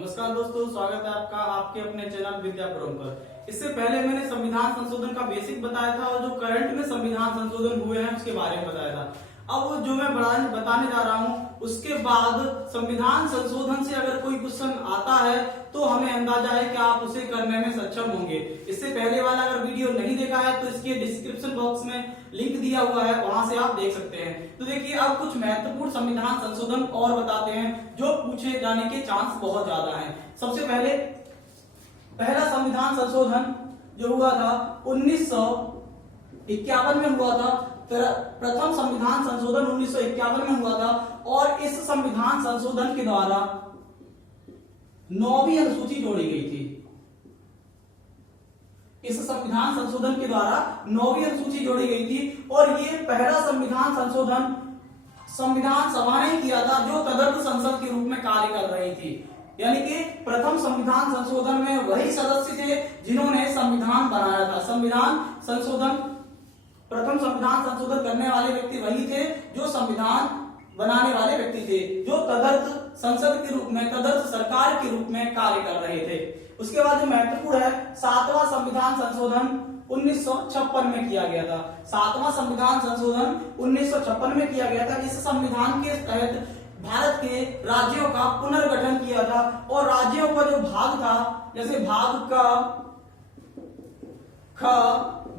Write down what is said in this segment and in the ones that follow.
नमस्कार दोस्तों, स्वागत है आपका आपके अपने चैनल विद्यापुरम पर। इससे पहले मैंने संविधान संशोधन का बेसिक बताया था और जो करंट में संविधान संशोधन हुए हैं उसके बारे में बताया था। अब जो मैं बताने जा रहा हूं उसके बाद संविधान संशोधन से अगर कोई क्वेश्चन आता है तो हमें अंदाजा है कि आप उसे करने में सक्षम होंगे। इससे पहले वाला अगर वीडियो नहीं देखा है तो इसके डिस्क्रिप्शन बॉक्स में लिंक दिया हुआ है, वहां से आप देख सकते हैं। तो देखिए, अब कुछ महत्वपूर्ण संविधान संशोधन और बताते हैं जो पूछे जाने के चांस बहुत ज्यादा हैं। सबसे पहले पहला संविधान संशोधन जो हुआ था 1951 में हुआ था। प्रथम संविधान संशोधन 1951 में हुआ था और इस संविधान संशोधन के द्वारा 9वीं अनुसूची जोड़ी गई थी। इस संविधान संशोधन के द्वारा 9वीं अनुसूची जोड़ी गई थी और ये पहला संविधान संशोधन संविधान सभा ने किया था जो तदर्थ संसद के रूप में कार्य कर रही थी। यानी कि प्रथम संविधान संशोधन में वही सदस्य थे जिन्होंने संविधान बनाया था। प्रथम संविधान संशोधन करने वाले व्यक्ति वही थे जो संविधान बनाने वाले व्यक्ति थे, जो तदर्थ संसद के रूप में, तदर्थ सरकार के रूप में कार्य कर रहे थे। उसके बाद जो महत्वपूर्ण है, 7वां संविधान संशोधन 1956 में किया गया था। 7वां संविधान संशोधन 1956 में किया गया था। इस संविधान के तहत भारत के राज्यों का पुनर्गठन किया था और राज्यों का जो भाग था, जैसे भाग क, ख,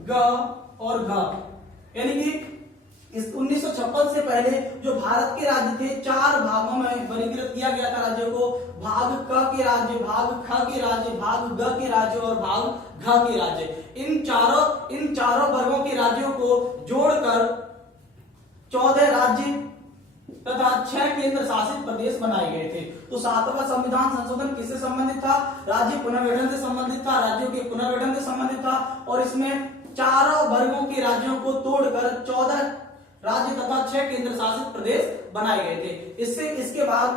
ग और घ, यानी कि इस 1956 से पहले जो भारत के राज्य थे 4 भागों में वर्गीकृत किया गया था राज्यों को। भाग क के राज्य, भाग ख के राज्य, भाग ग के राज्य और भाग घ के राज्य। इन चारों वर्गों के राज्यों को जोड़कर 14 राज्य तथा 6 केंद्र शासित प्रदेश बनाए गए थे। तो 7वां संविधान संशोधन किससे संबंधित था? राज्य पुनर्गठन से संबंधित था, राज्यों के पुनर्गठन से संबंधित था और इसमें चारों वर्गों के राज्यों को तोड़कर 14 राज्य तथा 6 केंद्र शासित प्रदेश बनाए गए थे। इसके बाद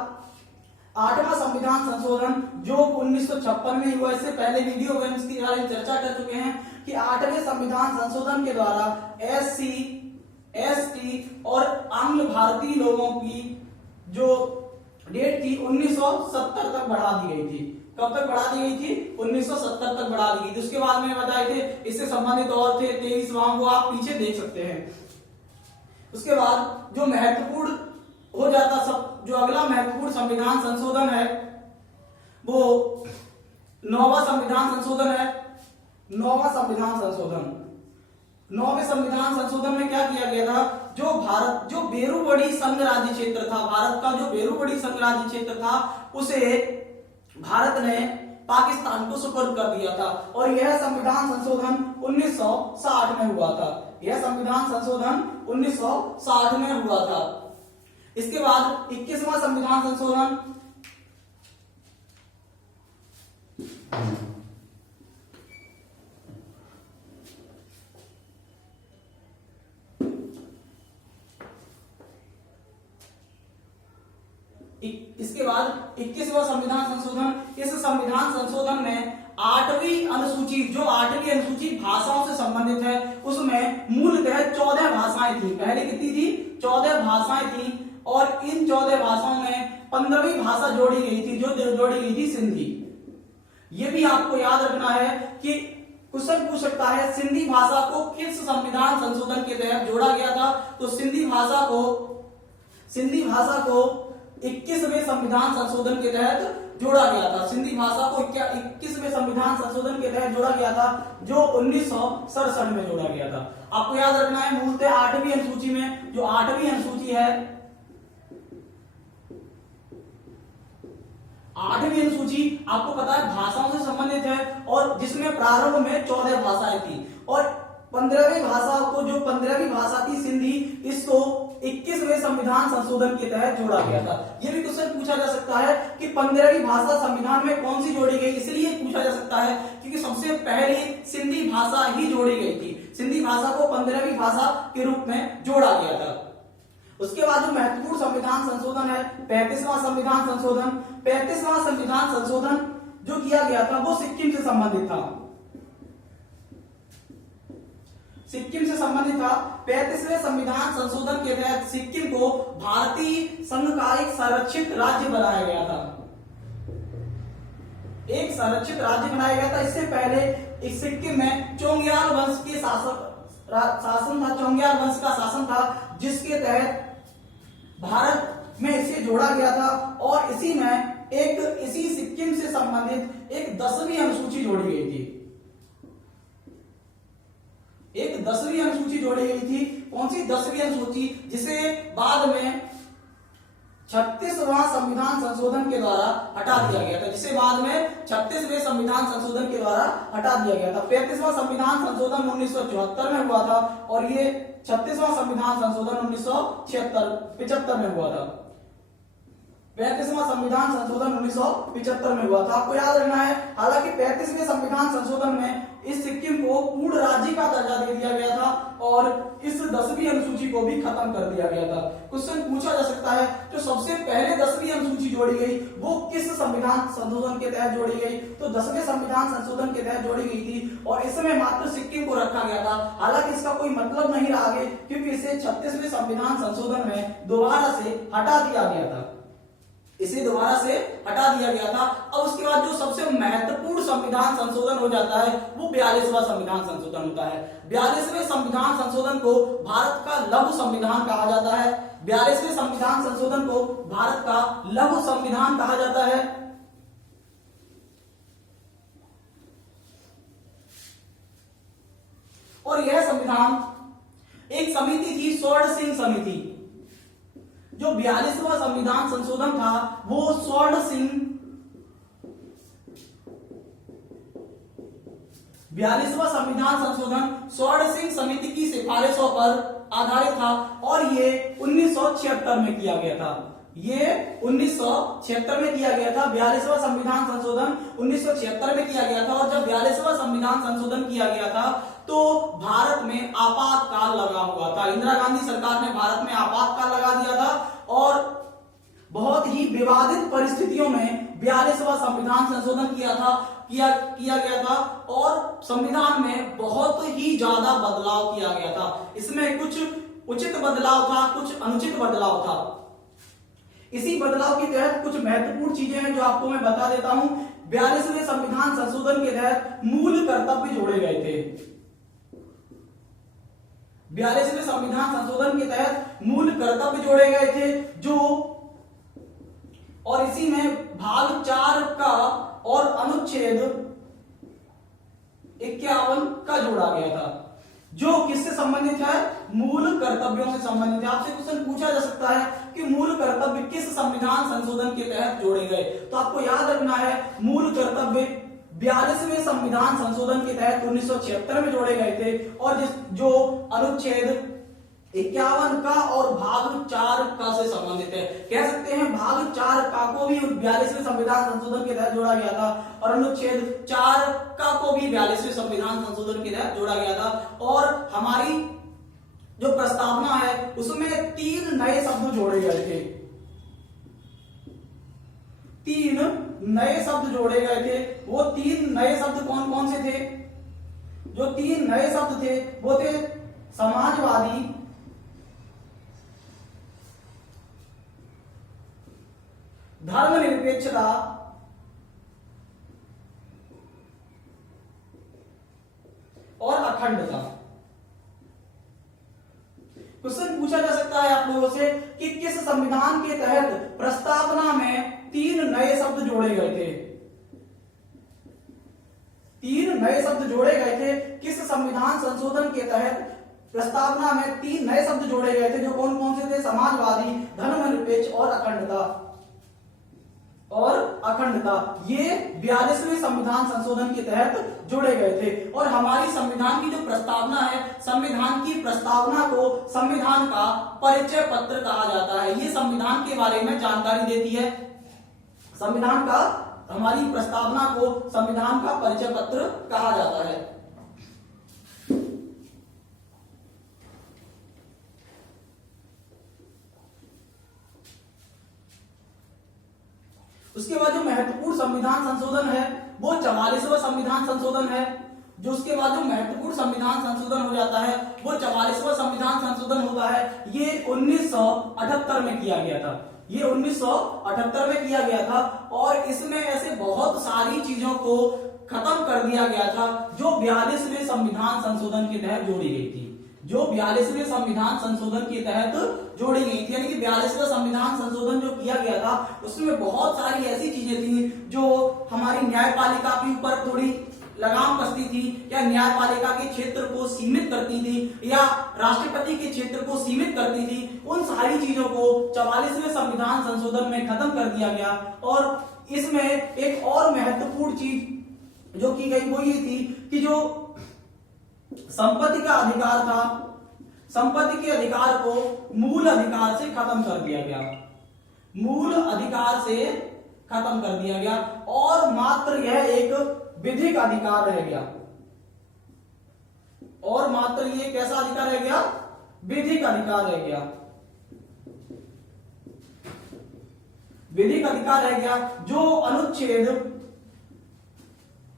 8वां संविधान संशोधन जो 1956 में हुआ। इससे पहले वीडियो में इसके बारे में चर्चा कर चुके हैं कि 8वें संविधान संशोधन के द्वारा SC, ST और आंग्ल भारतीय लोगों की जो डेट थी 1970 तक बढ़ा दी गई थी। कब तक बढ़ा दी गई थी? 1970 तक बढ़ा दी गई थी। उसके बाद में बताए थे इससे संबंधित और थे 23वां, वो आप पीछे देख सकते हैं। उसके बाद जो महत्वपूर्ण हो जाता जो अगला महत्वपूर्ण संविधान संशोधन है वो 9वां संविधान संशोधन है। 9वां संविधान संशोधन, 9वें संविधान संशोधन में क्या किया गया था? जो बेरूबड़ी संघ राज्य क्षेत्र था, भारत का जो बेरूबड़ी संघ राज्य क्षेत्र था उसे भारत ने पाकिस्तान को सुपुर्द कर दिया था और यह संविधान संशोधन 1960 में हुआ था। यह संविधान संशोधन 1960 में हुआ था। इसके बाद 21वां संविधान संशोधन इसके बाद 21वां संविधान संशोधन। इस संविधान संशोधन में 8वीं अनुसूची, जो 8वीं अनुसूची भाषाओं से संबंधित है, उसमें मूलतः 14 भाषाएं थी। पहले कितनी थी? 14 भाषाएं थी और इन 14 भाषाओं में 15वीं भाषा जोड़ी गई थी, जो जोड़ी गई थी सिंधी। यह भी आपको याद रखना है कि क्वेश्चन पूछ सकता है सिंधी भाषा को किस संविधान संशोधन के तहत जोड़ा गया था? तो सिंधी भाषा को 21वें संविधान संशोधन के तहत जोड़ा गया था। सिंधी भाषा को 21वें संविधान संशोधन के तहत जोड़ा गया था जो 1967 में जोड़ा गया था। आपको याद रखना है मूलतः 8वीं अनुसूची में, जो 8वीं अनुसूची है, 8वीं अनुसूची आपको पता है भाषाओं से संबंधित है और जिसमें प्रारंभ में 14 भाषाएं थी और 15वीं भाषा को, जो 15वीं भाषा थी सिंधी, इसको 21वें संविधान संशोधन के तहत जोड़ा गया था। यह भी क्वेश्चन पूछा जा सकता है कि 15वीं भाषा संविधान में कौन सी जोड़ी गई? इसलिए पूछा जा सकता है क्योंकि सबसे पहले सिंधी भाषा ही जोड़ी गई थी। सिंधी भाषा को 15वीं भाषा के रूप में जोड़ा गया था। उसके बाद जो महत्वपूर्ण संविधान संशोधन है 35वां संविधान संशोधन। 35वां संविधान संशोधन जो किया गया था वो सिक्किम से संबंधित था। सिक्किम से संबंधित था। 35वें संविधान संशोधन के तहत सिक्किम को भारतीय संघ का एक संरक्षित राज्य बनाया गया था। एक संरक्षित राज्य बनाया गया था। इससे पहले इस सिक्किम में चोंग्याल वंश के शासन था, चोंग्याल वंश का शासन था, जिसके तहत भारत में इसे जोड़ा गया था। और इसी में इसी सिक्किम से संबंधित एक 10वीं अनुसूची जोड़ी गई थी। एक 10वीं अनुसूची जोड़ी गई थी। कौन सी 10वीं अनुसूची? जिसे बाद में 36वां संविधान संशोधन के द्वारा हटा दिया गया था, जिसे बाद में 36वें संविधान संशोधन के द्वारा हटा दिया गया था। 35वां संविधान संशोधन 1974 में हुआ था और ये 36वां संविधान संशोधन 1975 में हुआ था। 35वां संविधान संशोधन 1975 में हुआ था। आपको याद रखना है, हालांकि 35वें संविधान संशोधन में इस सिक्किम को पूर्ण राज्य का दर्जा दे दिया गया था और इस 10वीं अनुसूची को भी खत्म कर दिया गया था। क्वेश्चन पूछा जा सकता है जो सबसे पहले 10वीं अनुसूची जोड़ी गई वो किस संविधान संशोधन के तहत जोड़ी गई? तो 10वें संविधान संशोधन के तहत जोड़ी गई थी और इसमें मात्र सिक्किम को रखा गया था। हालांकि इसका कोई मतलब नहीं रहा आगे, क्योंकि इसे 36वें संविधान संशोधन में दोबारा से हटा दिया गया था। इसे दोबारा से हटा दिया गया था। अब उसके बाद जो सबसे महत्वपूर्ण संविधान संशोधन हो जाता है वो 42वां संविधान संशोधन होता है। 42वें संविधान संशोधन को भारत का लघु संविधान कहा जाता है। 42वें संविधान संशोधन को भारत का लघु संविधान कहा जाता है। और यह संविधान एक समिति थी, स्वर्ण सिंह समिति। जो 42वां संविधान संशोधन था वो स्वर्ण सिंह 42वां संविधान संशोधन स्वर्ण सिंह समिति की सिफारिशों पर आधारित था और ये 1976 में किया गया था। ये 1976 में किया गया था। 42वां संविधान संशोधन 1976 में किया गया था और जब 42वां संविधान संशोधन किया गया था तो भारत में आपातकाल लगा हुआ था। इंदिरा गांधी सरकार ने भारत में आपातकाल लगा दिया था और बहुत ही विवादित परिस्थितियों में 42वां संविधान संशोधन किया गया था और संविधान में बहुत ही ज्यादा बदलाव किया गया था। इसमें कुछ उचित बदलाव था, कुछ अनुचित बदलाव था। इसी बदलाव के तहत कुछ महत्वपूर्ण चीजें हैं जो आपको मैं बता देता हूं। 42वें संविधान संशोधन के तहत मूल कर्तव्य जोड़े गए थे। 42वें संविधान संशोधन के तहत मूल कर्तव्य जोड़े गए थे जो, और इसी में भाग 4 का और अनुच्छेद 51 का जोड़ा गया था, जो किससे संबंधित है? मूल कर्तव्यों से संबंधित है। आपसे क्वेश्चन पूछा जा सकता है कि मूल कर्तव्य किस संविधान संशोधन के तहत जोड़े गए? तो आपको याद रखना है मूल कर्तव्य 42वें संविधान संशोधन के तहत 1976 में जोड़े गए थे और जो अनुच्छेद 51 का और भाग 4 का से संबंधित है। कह सकते हैं भाग 4 का को भी 42वें संविधान संशोधन के तहत जोड़ा गया था और अनुच्छेद 4 का को भी 42वें संविधान संशोधन के तहत जोड़ा गया था। और हमारी जो प्रस्तावना है उसमें 3 नए शब्द जोड़े गए थे। 3 नए शब्द जोड़े गए थे। वो 3 नए शब्द कौन कौन से थे? जो 3 नए शब्द थे वो थे समाजवादी, धर्मनिरपेक्षता और अखंडता। क्वेश्चन पूछा जा सकता है आप लोगों से कि किस संविधान के तहत प्रस्तावना में 3 नए शब्द जोड़े गए थे? 3 नए शब्द जोड़े गए थे किस संविधान संशोधन के तहत प्रस्तावना में 3 नए शब्द जोड़े गए थे, जो कौन कौन से थे? समाजवादी, धर्मनिरपेक्ष और अखंडता। ये 42वें संविधान संशोधन के तहत जोड़े गए थे। और हमारी संविधान की जो प्रस्तावना है, संविधान की प्रस्तावना को संविधान का परिचय पत्र कहा जाता है। ये संविधान के बारे में जानकारी देती है। संविधान का, हमारी प्रस्तावना को संविधान का परिचय पत्र कहा जाता है। उसके बाद जो महत्वपूर्ण संविधान संशोधन है वो 44वां संविधान संशोधन है। जो उसके बाद जो महत्वपूर्ण संविधान संशोधन हो जाता है वो 44वां संविधान संशोधन होता है। ये 1978 में किया गया था। ये 1978 में किया गया था और इसमें ऐसे बहुत बहुत सारी चीजों को खत्म कर दिया गया था जो 42वें संविधान संशोधन के तहत जोड़ी गई थी, जो 42वें संविधान संशोधन के तहत जोड़ी गई थी। यानी कि 42वां संविधान संशोधन जो किया गया था उसमें बहुत सारी ऐसी चीजें थी जो हमारी न्यायपालिका के ऊपर थोड़ी लगाम कसती थी, या न्यायपालिका के क्षेत्र को सीमित करती थी, या राष्ट्रपति के क्षेत्र को सीमित करती थी। उन सारी चीजों को 44वें संविधान संशोधन में खत्म कर दिया गया। और इसमें एक और महत्वपूर्ण चीज जो की गई वो ये थी कि जो संपत्ति का अधिकार था, संपत्ति के अधिकार को मूल अधिकार से खत्म कर दिया गया, मूल अधिकार से खत्म कर दिया गया, और मात्र यह एक विधिक अधिकार रह गया, और मात्र ये कैसा अधिकार रह गया? विधिक अधिकार रह गया, विधिक अधिकार रह गया, जो अनुच्छेद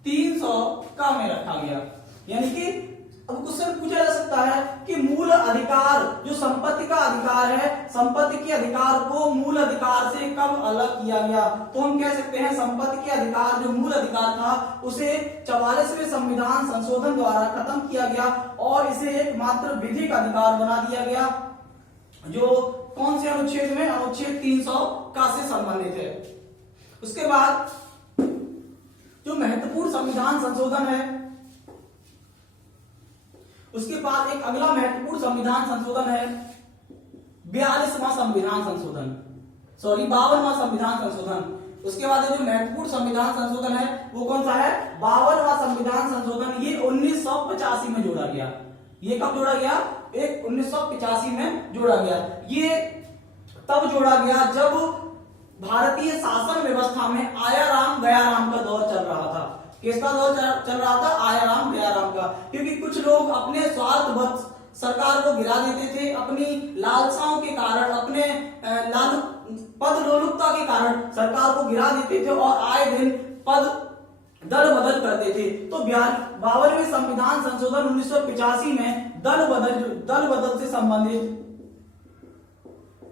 300 का में रखा गया। यानी कि अब क्वेश्चन पूछा जा सकता है कि मूल अधिकार जो संपत्ति का अधिकार है, संपत्ति के अधिकार को मूल अधिकार से कब अलग किया गया? तो हम कह सकते हैं संपत्ति के अधिकार जो मूल अधिकार था उसे 44वें संविधान संशोधन द्वारा खत्म किया गया और इसे एक मात्र विधिक अधिकार बना दिया गया, जो कौन से अनुच्छेद में? अनुच्छेद 300 का से संबंधित है। उसके बाद जो महत्वपूर्ण संविधान संशोधन है, उसके बाद एक अगला महत्वपूर्ण संविधान संशोधन है 42वां संविधान संशोधन, 52वां संविधान संशोधन। उसके बाद जो महत्वपूर्ण संविधान संशोधन है वो कौन सा है? 52वां संविधान संशोधन। ये 1985 में जोड़ा गया। ये कब जोड़ा गया? एक 1985 में जोड़ा गया। ये तब जोड़ा गया जब भारतीय शासन व्यवस्था में आयाराम गयाराम का दौर चल रहा था। किसका दौर चल रहा था? आयाराम गयाराम का। क्योंकि कुछ लोग अपने स्वार्थवश सरकार को गिरा देते थे, अपनी लालसाओं के कारण, अपने पद लोलुपता के कारण सरकार को गिरा देते थे और आए दिन पद दल बदल करते थे। तो 52वें संविधान संशोधन 1985 में दल बदल से संबंधित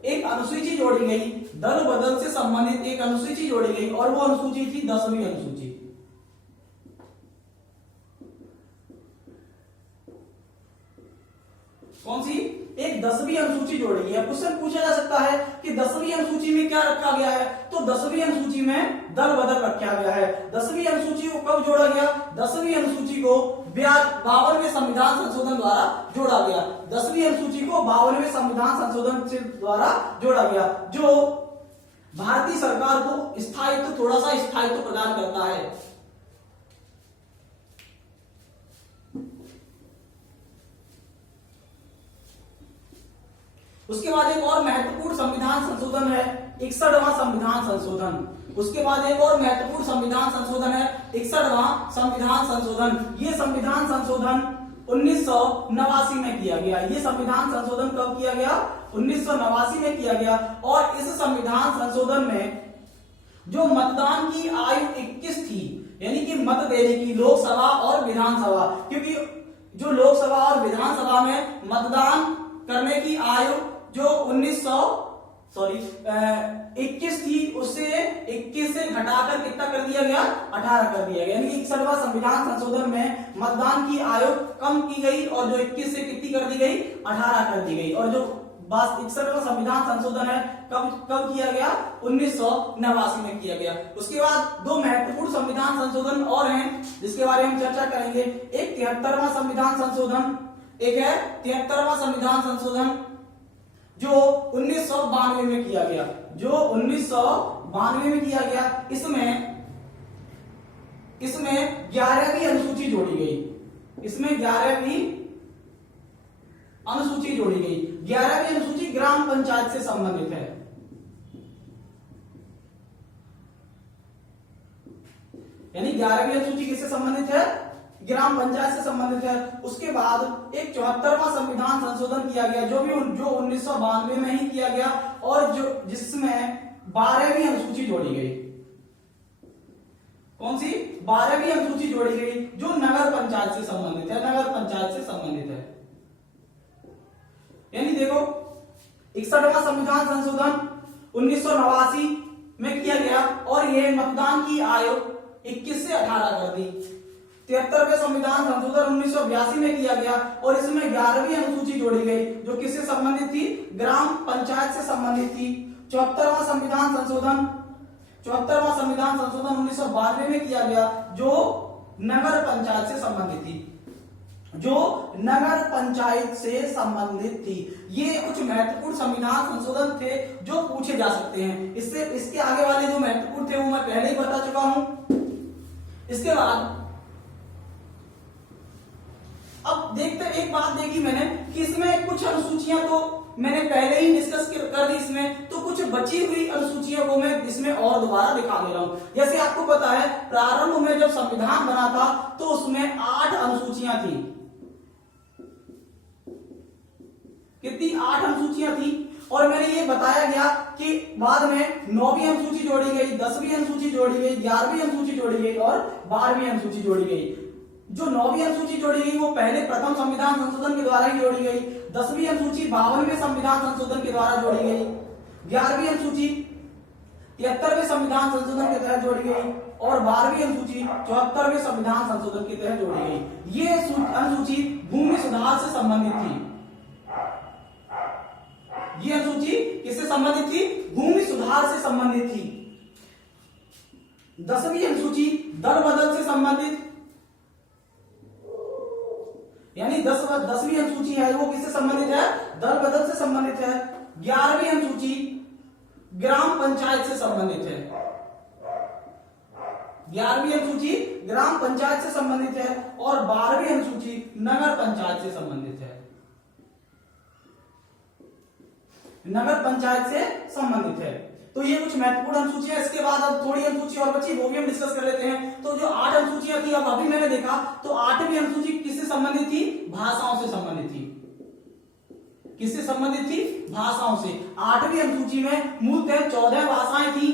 एक अनुसूची जोड़ी गई, दल बदल से संबंधित एक अनुसूची जोड़ी गई, और वो अनुसूची थी 10वीं अनुसूची। कौन सी? एक 10वीं अनुसूची जोड़ी गई है। क्वेश्चन पूछा जा सकता है कि 10वीं अनुसूची में क्या रखा गया है? तो 10वीं अनुसूची में दल बदल रखा गया है। 10वीं अनुसूची को कब जोड़ा गया? 10वीं अनुसूची को 52वें संविधान संशोधन द्वारा जोड़ा गया। 10वीं अनुसूची को 52वें संविधान संशोधन द्वारा जोड़ा गया, जो भारतीय सरकार को स्थायित्व, थोड़ा सा स्थायित्व प्रदान करता है। उसके बाद एक और महत्वपूर्ण संविधान संशोधन है 61वां संविधान संशोधन। उसके बाद एक और महत्वपूर्ण संविधान संशोधन है 61वां संविधान संशोधन। ये संविधान संशोधन 1989 में किया गया। ये संविधान संशोधन कब किया गया? 1989 में किया गया। और इस संविधान संशोधन में जो मतदान की आयु 21 थी, यानी कि मत देने की लोकसभा और विधानसभा, क्योंकि जो लोकसभा और विधानसभा में मतदान करने की आयु जो 21 थी, उससे 21 से घटाकर कितना कर दिया गया? 18 कर दिया गया। यानी 61वां संविधान संशोधन में मतदान की आयु कम की गई और जो 21 से कितनी कर दी गई? 18 कर दी गई। और जो 61वां संविधान संशोधन है कब किया गया? 1989 में किया गया। उसके बाद दो महत्वपूर्ण संविधान संशोधन और हैं जिसके बारे में हम चर्चा करेंगे। एक 73वां संविधान संशोधन, एक है 73वां संविधान संशोधन जो 1992 में किया गया, जो 1992 में किया गया। इसमें 11वीं अनुसूची जोड़ी गई। इसमें 11वीं अनुसूची जोड़ी गई। 11वीं अनुसूची ग्राम पंचायत से संबंधित है। यानी 11वीं अनुसूची किससे संबंधित है? ग्राम पंचायत से संबंधित है। उसके बाद एक 74वां संविधान संशोधन किया गया जो 1992 में ही किया गया और जो जिसमें 12वीं अनुसूची जोड़ी गई। कौन सी? 12वीं अनुसूची जोड़ी गई जो नगर पंचायत से संबंधित है। नगर पंचायत से संबंधित है। यानी देखो 61वां संविधान संशोधन 1989 में किया गया और यह मतदान की आयु 21 से 18 कर दी। 73वें संविधान संशोधन 1982 में किया गया और इसमें 11वीं अनुसूची जोड़ी गई जो किससे संबंधित थी, ग्राम पंचायत से संबंधित थी। 74वां संविधान संशोधन 1992 में किया गया जो नगर पंचायत से संबंधित थी, जो नगर पंचायत से संबंधित थी। ये कुछ महत्वपूर्ण संविधान संशोधन थे जो पूछे जा सकते हैं। इसके आगे वाले जो महत्वपूर्ण थे वो मैं पहले ही बता चुका हूं। इसके बाद अब देखते एक बात देखी मैंने कि इसमें कुछ अनुसूचियां तो मैंने पहले ही डिस्कस कर दी, इसमें तो कुछ बची हुई अनुसूचियों को मैं इसमें और दोबारा दिखा दे रहा हूं। जैसे आपको पता है प्रारंभ में जब संविधान बना था तो उसमें 8 अनुसूचियां थी। कितनी? 8 अनुसूचियां थी। और मैंने ये बताया गया कि बाद में 9वीं अनुसूची जोड़ी गई, 10वीं अनुसूची जोड़ी गई, 11वीं अनुसूची जोड़ी गई और 12वीं अनुसूची जोड़ी गई। जो 9वीं अनुसूची जोड़ी गई वो पहले प्रथम संविधान संशोधन के द्वारा ही जोड़ी गई। 10वीं अनुसूची 52वें संविधान संशोधन के द्वारा जोड़ी गई। 11वीं अनुसूची 73वें संविधान संशोधन के तहत जोड़ी गई और 12वीं अनुसूची 74वें संविधान संशोधन के तहत जोड़ी गई। ये अनुसूची भूमि सुधार से संबंधित थी। ये अनुसूची किससे संबंधित थी? भूमि सुधार से संबंधित थी। 10वीं अनुसूची दल बदल से संबंधित, यानी 10वीं अनुसूची है वो किससे संबंधित है? दल बदल से संबंधित है। 11वीं अनुसूची ग्राम पंचायत से संबंधित है। 11वीं अनुसूची ग्राम पंचायत से संबंधित है और 12वीं अनुसूची नगर पंचायत से संबंधित है। नगर पंचायत से संबंधित है। तो ये कुछ महत्वपूर्ण अनुसूचियां। इसके बाद अब थोड़ी अनुसूची और बची वो भी हम डिस्कस कर लेते हैं। तो जो 8 अनुसूचियां थी अब अभी मैंने देखा तो 8वीं अनुसूची किससे संबंधित थी? भाषाओं से संबंधित थी। किससे संबंधित थी? भाषाओं से। 8वीं अनुसूची में मूलतः 14 भाषाएं थी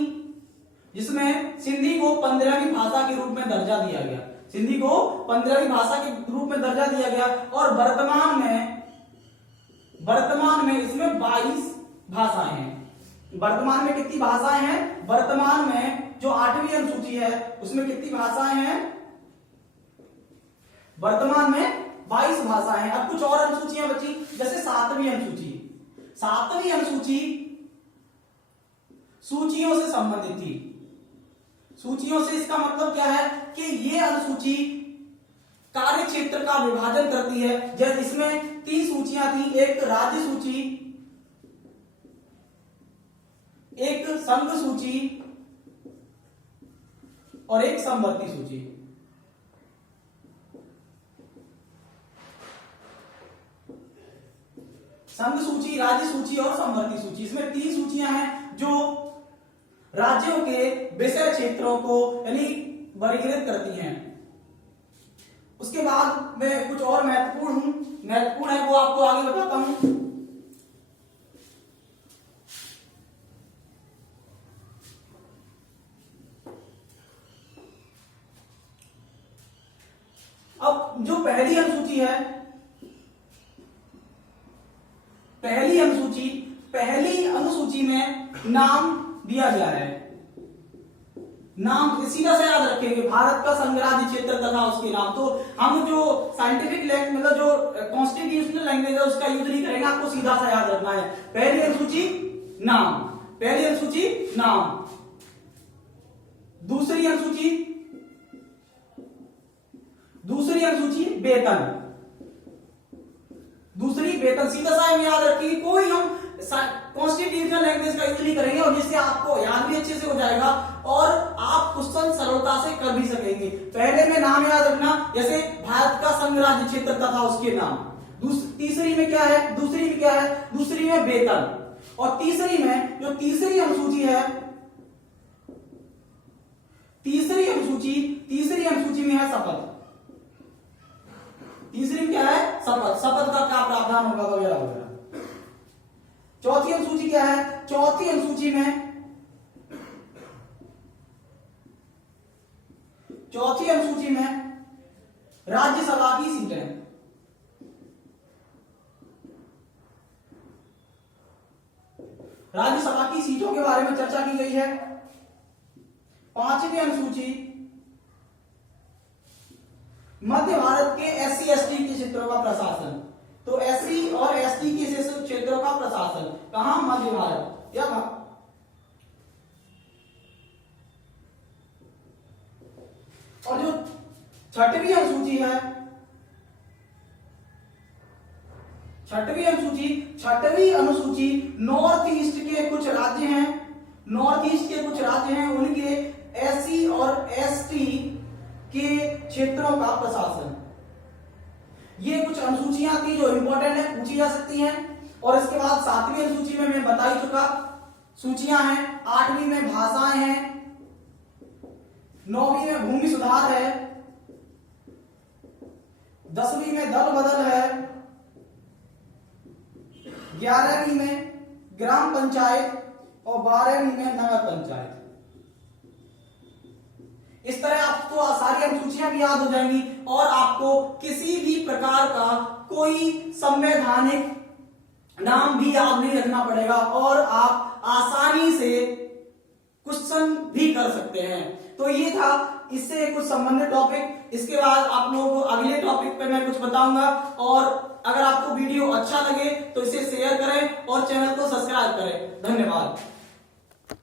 जिसमें सिंधी को 15वीं भाषा के रूप में दर्जा दिया गया। सिंधी को 15वीं भाषा के रूप में दर्जा दिया गया और वर्तमान में इसमें 22 भाषाएं हैं। वर्तमान में कितनी भाषाएं हैं? वर्तमान में जो 8वीं अनुसूची है उसमें कितनी भाषाएं हैं? वर्तमान में 22 भाषाएं हैं। अब कुछ और अनुसूचियां बची, जैसे 7वीं अनुसूची। 7वीं अनुसूची सूचियों से संबंधित थी। सूचियों से इसका मतलब क्या है कि ये अनुसूची कार्य क्षेत्र का विभाजन करती है। जैसे इसमें 3 सूचियां थी, एक राज्य सूची, एक संघ सूची और एक समवर्ती सूची। संघ सूची, राज्य सूची और समवर्ती सूची। इसमें 3 सूचियां हैं जो राज्यों के विषय क्षेत्रों को यानी वर्गीकृत करती हैं। उसके बाद मैं कुछ और महत्वपूर्ण है वो आपको आगे बताता हूं। अब जो पहली अनुसूची में नाम दिया गया है। नाम सीधा सा याद रखेंगे, भारत का संघराज्य क्षेत्र तथा उसके नाम। तो हम जो साइंटिफिक लैंग्वेज मतलब जो कॉन्स्टिट्यूशनल लैंग्वेज है उसका यूज नहीं करेंगे, आपको सीधा सा याद रखना है। पहली अनुसूची नाम, पहली अनुसूची नाम। दूसरी अनुसूची वेतन। दूसरी वेतन, सीधा सा हम याद रखिए। कोई हम कॉन्स्टिट्यूशनल लैंग्वेज का यूज नहीं करेंगे और जिससे आपको याद भी अच्छे से हो जाएगा और आप क्वेश्चन सरलता से कर भी सकेंगे। पहले में नाम याद रखना, जैसे भारत का संघ राज्य क्षेत्र तथा उसके नाम। तीसरी में क्या है? दूसरी में वेतन। और तीसरी में जो तीसरी अनुसूची है, तीसरी अनुसूची में है शपथ। तीसरी में क्या है? शपथ का क्या प्रावधान होगा वगैरह वगैरह। चौथी अनुसूची क्या है? चौथी अनुसूची में राज्यसभा की सीटें। राज्यसभा की सीटों के बारे में चर्चा की गई है। पांचवी अनुसूची मध्य भारत के SC ST के क्षेत्रों का प्रशासन। तो SC और ST के क्षेत्रों का प्रशासन कहां? मध्य भारत या और जो छठवीं अनुसूची है, छठवीं अनुसूची नॉर्थ ईस्ट के कुछ राज्य हैं, उनके SC और ST के क्षेत्रों का प्रशासन। ये कुछ अनुसूचियां थी जो इंपॉर्टेंट है, पूछी जा सकती हैं। और इसके बाद 7वीं अनुसूची में मैं बता ही चुका सूचियां हैं, 8वीं में भाषाएं हैं, 9वीं में भूमि सुधार है, 10वीं में दल बदल है, 11वीं में ग्राम पंचायत और 12वीं में नगर पंचायत। इस तरह आपको सारी अनुसूचियां भी याद हो जाएंगी और आपको किसी भी प्रकार का कोई संवैधानिक नाम भी याद नहीं रखना पड़ेगा और आप आसानी से क्वेश्चन भी कर सकते हैं। तो ये था इससे कुछ संबंधित टॉपिक। इसके बाद आप लोगों को अगले टॉपिक पे मैं कुछ बताऊंगा। और अगर आपको वीडियो अच्छा लगे तो इसे शेयर करें और चैनल को सब्सक्राइब करें। धन्यवाद।